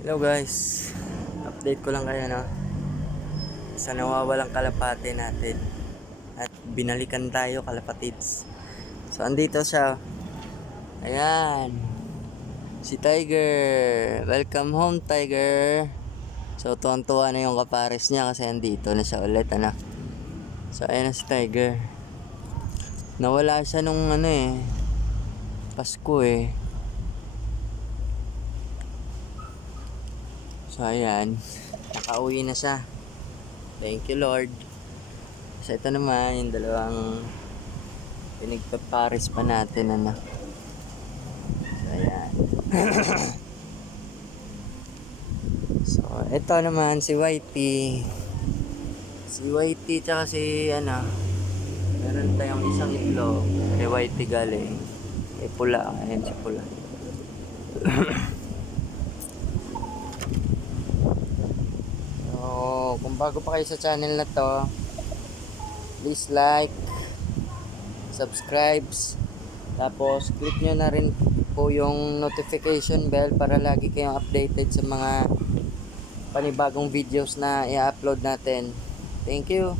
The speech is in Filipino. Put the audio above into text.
Hello guys, update ko lang kayo sa nawawalang kalapate natin at binalikan tayo kalapatids. So andito siya, ayan, si Tiger. Welcome home, Tiger. So tuwan-tuwa na yung kapares niya kasi andito na siya ulit, So ayan na si Tiger. Nawala siya nung Pasko eh. So ayan, nakauwi na siya. Thank you Lord. So ito naman yung dalawang pinagpapares pa natin So ayan. So ito naman si Whitey. Si Whitey tsaka si meron tayong isang itlog kay Whitey galing. Pula, ayan si Pula. So kung bago pa kayo sa channel na to, please like, subscribe, tapos click nyo na rin po yung notification bell para lagi kayong updated sa mga panibagong videos na i-upload natin. Thank you.